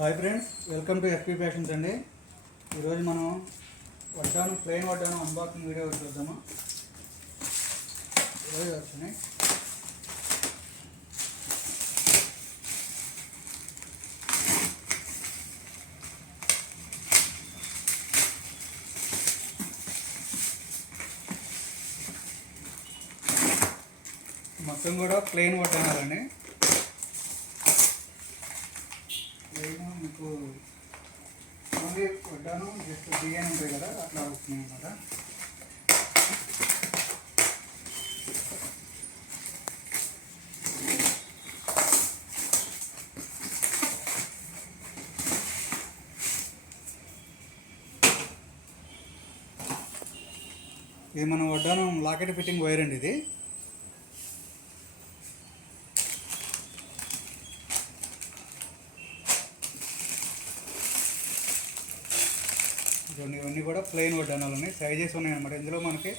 Hi friends, welcome to FP fashions అండి. ఈరోజు మనం వడ్డాను ప్లెయిన్ వడ్డాను అన్బాక్సింగ్ వీడియో చూద్దాము. ఈరోజు వచ్చినాయి మొత్తం కూడా ప్లెయిన్ వడ్డానాలండి. మీకు ఓన్లీ వడ్డాను జస్ట్ డిజైన్ ఉంటాయి కదా, అట్లా వస్తున్నాయి అన్నమాట. ఇది మనం వడ్డాను లాకెట్ ఫిట్టింగ్ వైర్ అండి. ఇది ఇవన్నీ కూడా ప్లెయిన్ వడ్డానాలు ఉన్నాయి. సైజెస్ ఉన్నాయన్నమాట. ఇందులో మనకి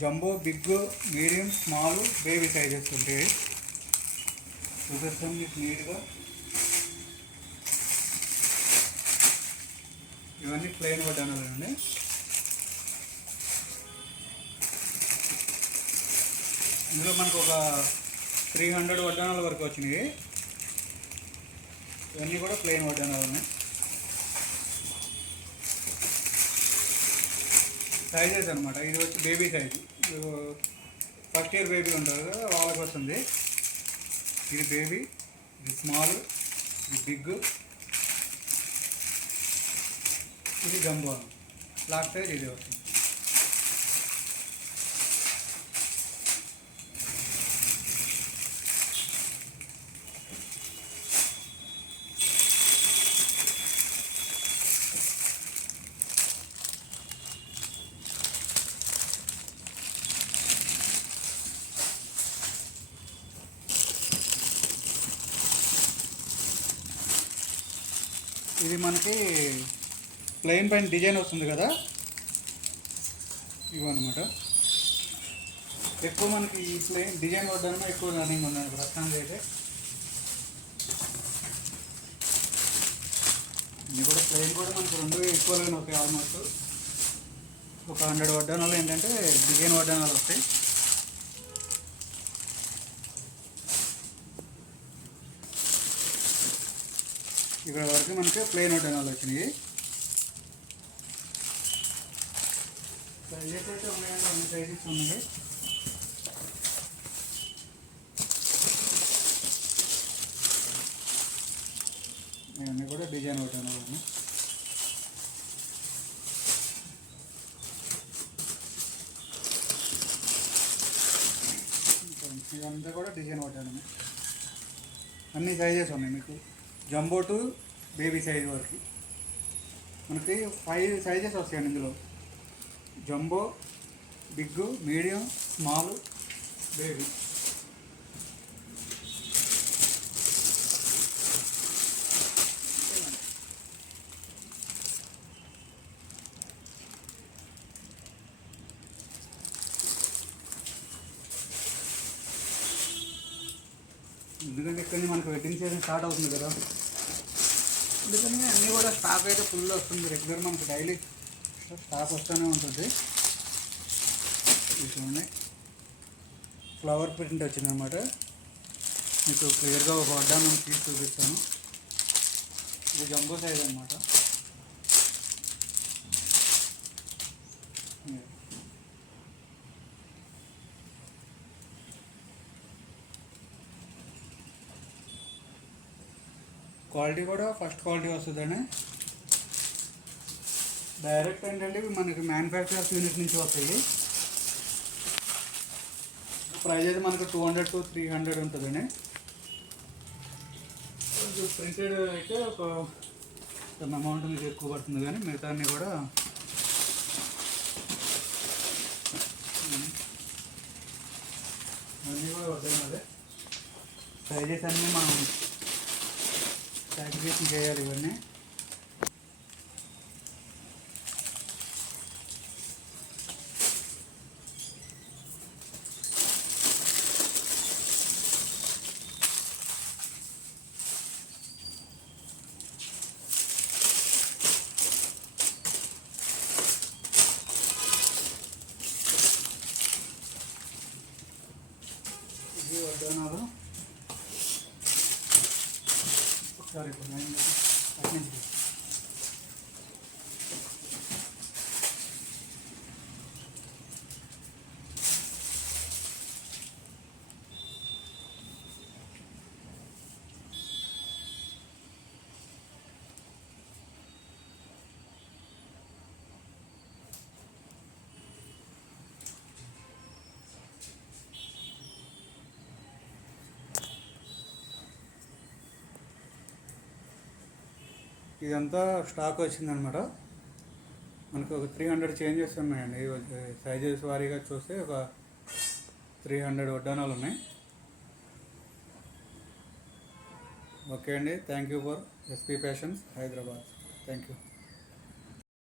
jumbo, big, medium, small, baby sizes ఉంటాయి. చూపిస్తాం మీకు నీట్గా. ఇవన్నీ ప్లెయిన్ వడ్డానాలు అండి. ఇందులో మనకు ఒక 300 వడ్డానాల వరకు వచ్చినాయి. ఇవన్నీ కూడా ప్లెయిన్ వడ్డానాలు ఉన్నాయి. సైజెస్ అనమాట. ఇది వచ్చి baby size. First year baby ఉంటారు కదా, వాళ్ళకి వస్తుంది. ఇది బేబీ, ఇది స్మాల్, ఇది బిగ్, ఇది జంబో. లాస్ట్ సైజ్ ఇది వస్తుంది. ఇది మనకి ప్లెయిన్ పైన డిజైన్ వస్తుంది కదా, ఇవన్నమాట. ఎక్కువ మనకి ఈ ప్లెయిన్ డిజైన్ వడ్డాను ఎక్కువ రన్నింగ్ ఉన్నాయి ప్రస్తుతానికి అయితే. ఇవి కూడా ప్లెయిన్ కూడా మనకి రెండు ఈక్వల్గానే వస్తాయి. ఆల్మోస్ట్ ఒక 100 వడ్డానాలు ఏంటంటే డిజైన్ వడ్డానాలు వస్తాయి. ఇక్కడ వరకు మనకి ప్లెయిన్ వడ్డానాలు వచ్చినాయి. సైజెస్ అయితే ఉన్నాయండి, అన్ని సైజెస్ ఉన్నాయి. ఇవన్నీ కూడా డిజైన్ వడ్డానాలు. ఇవంతా కూడా డిజైన్ వడ్డాను. అన్ని సైజెస్ ఉన్నాయి మీకు. జంబో టు బేబీ సైజ్ వరకు మనకి 5 సైజెస్ వస్తాయండి ఇందులో. Jumbo, big, medium, small, baby. ఎందుకంటే ఇక్కడ మనకు వెడ్డింగ్ సీజన్ స్టార్ట్ అవుతుంది కదా, అందుకని అన్నీ కూడా స్టాక్ అయితే ఫుల్ వస్తుంది. రెగ్యులర్ మనకు డైలీ స్టాక్ వస్తూనే ఉంటుంది. చూడండి, ఫ్లవర్ ప్రింట్ వచ్చింది అనమాట. మీకు క్లియర్గా ఒక వడ్డాను తీసి చూపిస్తాను. ఇది జంబో సైజ్ అనమాట. క్వాలిటీ కూడా ఫస్ట్ క్వాలిటీ వస్తుందండి. డైరెక్ట్ ఏంటంటే మనకి మ్యానుఫ్యాక్చరర్స్ యూనిట్ నుంచి వస్తాయి. ప్రైస్ అయితే మనకు 200 to 300 ఉంటుందండి. ప్రింటెడ్ అయితే ఒక అమౌంట్ మీకు ఎక్కువ పడుతుంది, కానీ మిగతా అన్నీ కూడా వద్దాయి. సైజెస్ అన్నీ మనం సాటిస్ఫాక్షన్ చేయాలి. ఇవన్నీ సారీ ఇప్పుడు లైన్ అటు నుంచి ఇదంతా స్టాక్ వచ్చిందనమాట. మనకు ఒక 300 చేంజెస్ ఉన్నాయండి. సైజెస్ వారీగా చూస్తే ఒక 300 వడ్డానాలు ఉన్నాయి. ఓకే అండి, thank you for SP fashions Hyderabad. Thank you.